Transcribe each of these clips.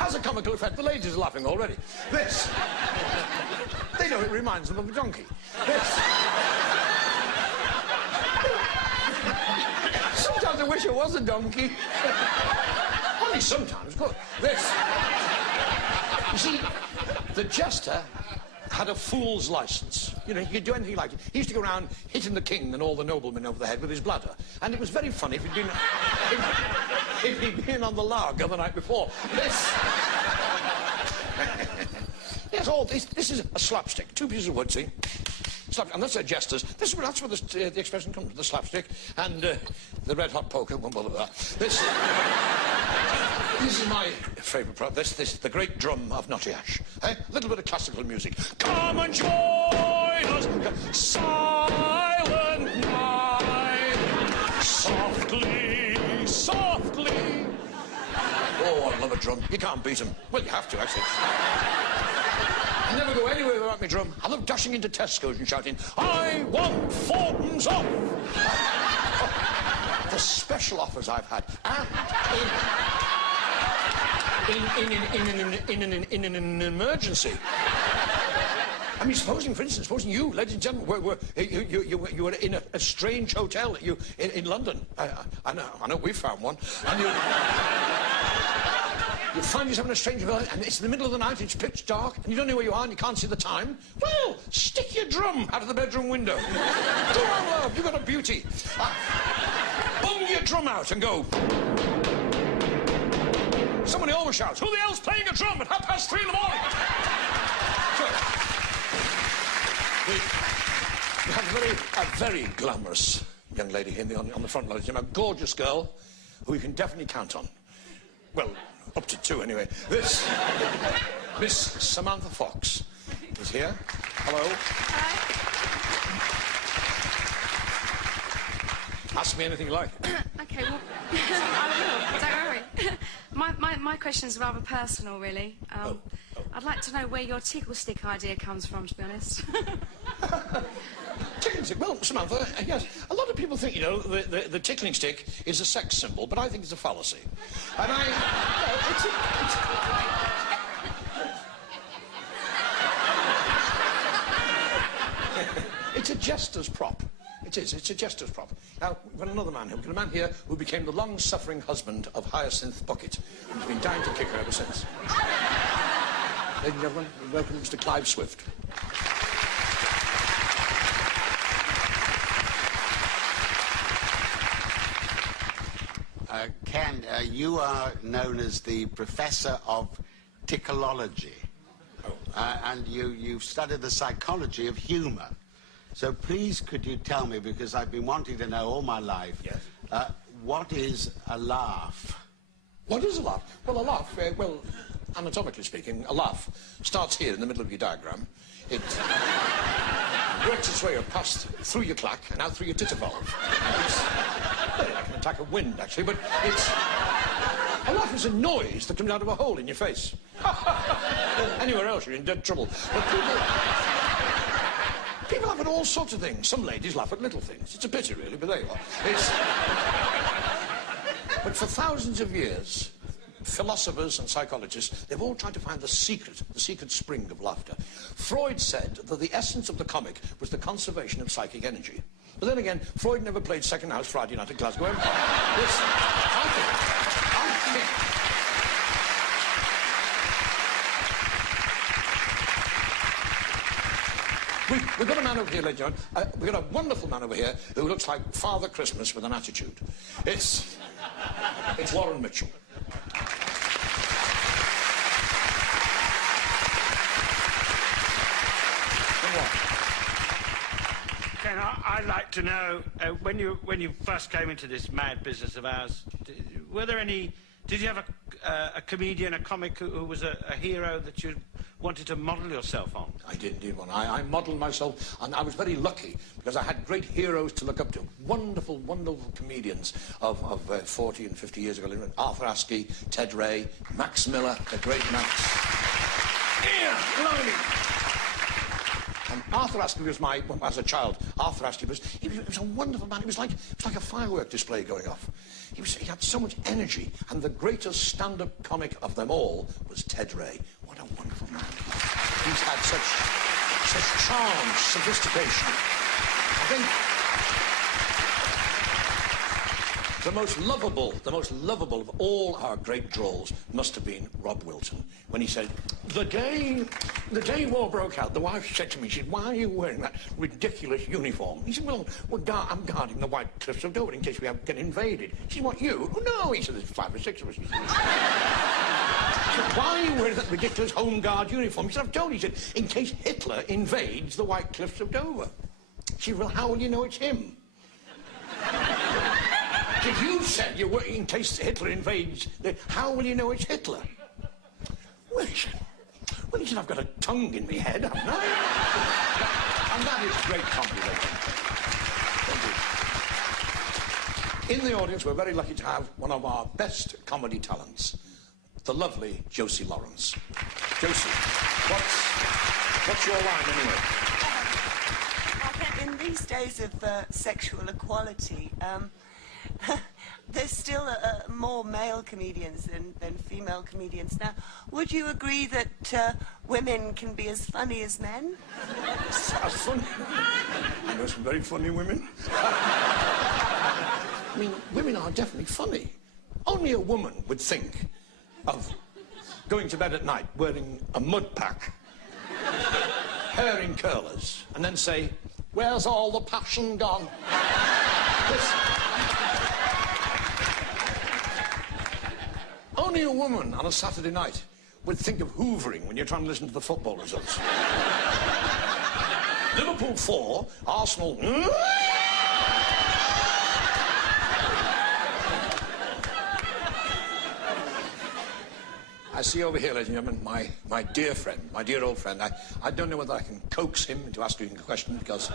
As a comical effect, the ladies are laughing already. This. They know it reminds them of a donkey. This. Sometimes I wish I was a donkey. Only sometimes, good. This. You see, the jester had a fool's license. You know, he could do anything like it. He used to go around hitting the king and all the noblemen over the head with his bladder. And it was very funny if he'd been on the lager the night before. This... Yes, all this is a slapstick. Two pieces of wood, see? And that's a jester's. That's where the expression comes from, the slapstick. And the red-hot poker, won't bother with that. This is my favourite product. This is the great drum of Nottingham. A little bit of classical music. Come and join us, silent night, softly, softly. Oh, I love a drum. You can't beat them. Well, you have to, actually. I never go anywhere without my drum. I love dashing into Tesco's and shouting, I want Fortons off! The special offers I've had, and in an emergency. I mean, supposing you, ladies and gentlemen, you were in a strange hotel in London. I know, we found one. And you find yourself in a strange hotel, and it's in the middle of the night, it's pitch dark, and you don't know where you are, and you can't see the time. Well, stick your drum out of the bedroom window. Go on, love, you've got a beauty. Bung your drum out and go. Somebody always shouts, who the hell's playing a drum at 3:30 in the morning? We have a very glamorous young lady here on the front line. A gorgeous girl who we can definitely count on. Well, up to 2 anyway. This Miss Samantha Fox is here. Hello. Hi. Ask me anything you like. Okay, well, I will. Don't worry. My question's rather personal, really. I'd like to know where your tickle stick idea comes from, to be honest. Tickling stick? Well, Samantha, yes. A lot of people think, you know, the tickling stick is a sex symbol, but I think it's a fallacy. And it's a jester's prop. It is. It's a jester's prop. Now, we've got another man here who became the long-suffering husband of Hyacinth Bucket, and he's been dying to kick her ever since. Ladies and gentlemen, welcome Mr. Clive Swift. Ken, you are known as the professor of ticklology. And you've studied the psychology of humour. So please could you tell me, because I've been wanting to know all my life, yes. What is a laugh? What is a laugh? Well, a laugh, well, anatomically speaking, a laugh starts here in the middle of your diagram. It works its way up past through your clack and out through your titter valve. It's like an attack of wind, actually, but it's... A laugh is a noise that comes out of a hole in your face. Anywhere else, you're in dead trouble. But people laugh at all sorts of things. Some ladies laugh at little things. It's a pity, really, but there you are. But for thousands of years, philosophers and psychologists, they've all tried to find the secret spring of laughter. Freud said that the essence of the comic was the conservation of psychic energy. But then again, Freud never played second house Friday night at Glasgow Empire. We've got a man over here, ladies and gentlemen. We've got a wonderful man over here who looks like Father Christmas with an attitude. It's Warren Mitchell. Ken, I'd like to know when you first came into this mad business of ours, did you have a comedian, a comic who was a hero that you wanted to model yourself on? I did indeed one. I modelled myself, and I was very lucky because I had great heroes to look up to. Wonderful, wonderful comedians of 40 and 50 years ago. Arthur Askey, Ted Ray, Max Miller, the great Max. Yeah, blimey. And Arthur Astley was as a child, Arthur Astley he was a wonderful man. It was like a firework display going off. He had so much energy, and the greatest stand-up comic of them all was Ted Ray. What a wonderful man. He's had such charm, sophistication. I think the most lovable of all our great drolls must have been Rob Wilton, when he said, the day war broke out, the wife said to me, she said, why are you wearing that ridiculous uniform? He said, well, I'm guarding the White Cliffs of Dover in case we get invaded. She said, what, you? Oh, no, he said, there's 5 or 6 of us. He said, why are you wearing that ridiculous Home Guard uniform? He said, I've told you, he said, in case Hitler invades the White Cliffs of Dover. She said, well, how will you know it's him? If you said you're working in case Hitler invades, how will you know it's Hitler? Well, he said, I've got a tongue in my head, haven't I? And that is great compliment. Thank you. In the audience, we're very lucky to have one of our best comedy talents, the lovely Josie Lawrence. Josie, what's your line anyway? In these days of sexual equality, there's still more male comedians than female comedians. Now, would you agree that women can be as funny as men? As funny? I know some very funny women. I mean, women are definitely funny. Only a woman would think of going to bed at night wearing a mud pack, hair in curlers, and then say, where's all the passion gone? Only a woman on a Saturday night would think of hoovering when you're trying to listen to the football results. Liverpool 4, Arsenal... I see over here, ladies and gentlemen, my dear friend, my dear old friend. I don't know whether I can coax him into asking a question, because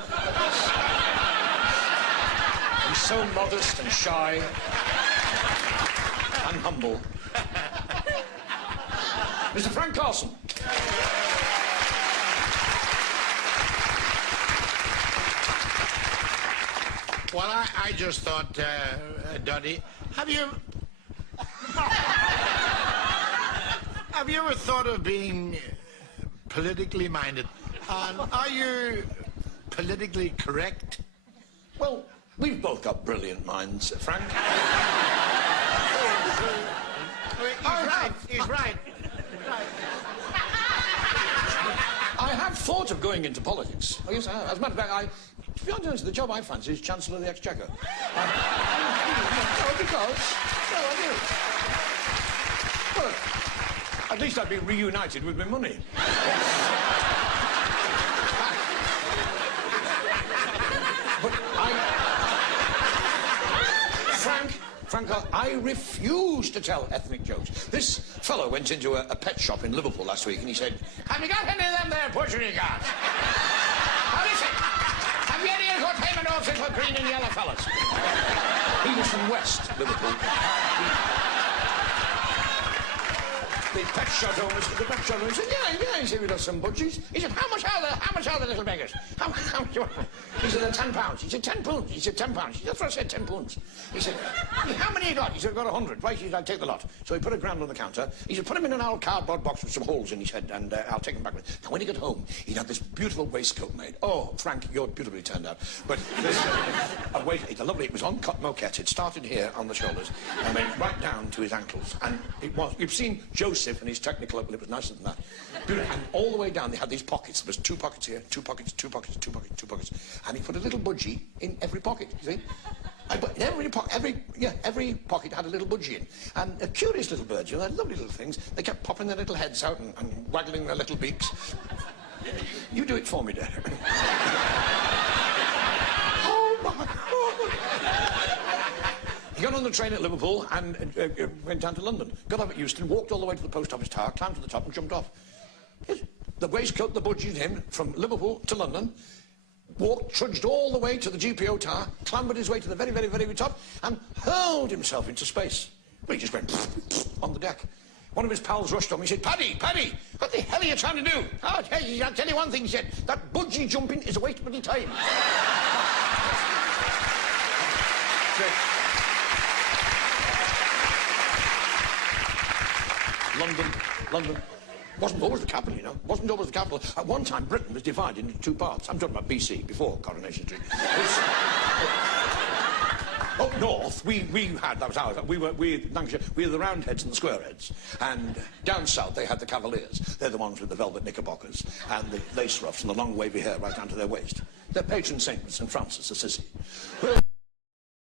he's so modest and shy and humble. Mr. Frank Carson. Well, I just thought, Doddy, have you ever thought of being politically minded? Are you politically correct? Well, we've both got brilliant minds, Frank. He's right. I have thought of going into politics. Oh, yes, I have. As a matter of fact, to be honest, the job I fancy is Chancellor of the Exchequer. I do. Well, at least I'd be reunited with my money. But Frank, I refuse to tell ethnic jokes. This fellow went into a pet shop in Liverpool last week and he said, have you got any of them there Puerto-Ricans? Now listen, have you any entertainment outfit for green and yellow fellas? He was from West Liverpool. The pet shop owner said, yeah, he said, we got some budgies. He said, how much are the little beggars? How much? He said, they're £10. He said, £10. He said, £10. He said, that's what I said, £10. He said, how many you got? He said, I've got 100. Right, he said, I'll take the lot. So he put £1,000 on the counter. He said, put them in an old cardboard box with some holes in his head, and I'll take them back with me. Now, when he got home, he had this beautiful waistcoat made. Oh, Frank, you're beautifully turned out. But this it's lovely. It was on cotton moquette. It started here on the shoulders and went right down to his ankles. And it was, you've seen Joseph and his technical upper lip was nicer than that. And all the way down, they had these pockets. There was 2 pockets here, 2 pockets, 2 pockets, 2 pockets, 2 pockets. And he put a little budgie in every pocket, you see? But every pocket had a little budgie in. And a curious little birds, you know, they're lovely little things. They kept popping their little heads out and waggling their little beaks. You do it for me, Derek. Oh, my God. He got on the train at Liverpool and went down to London. Got off at Euston, walked all the way to the post office tower, climbed to the top and jumped off. The waistcoat, the budgie, him, from Liverpool to London, trudged all the way to the GPO tower, clambered his way to the very, very, very top, and hurled himself into space. Well, he just went on the deck. One of his pals rushed on me. He said, Paddy, what the hell are you trying to do? Oh, I'll tell you one thing, he said. That bungee jumping is a waste of bloody time. London wasn't always the capital, you know. Wasn't always the capital. At one time, Britain was divided into two parts. I'm talking about BC, before Coronation Street. Up north, we had, that was ours, we were the Roundheads and the Squareheads. And down south, they had the Cavaliers. They're the ones with the velvet knickerbockers and the lace ruffs and the long wavy hair right down to their waist. Their patron saint was St. Francis of Assisi. Well,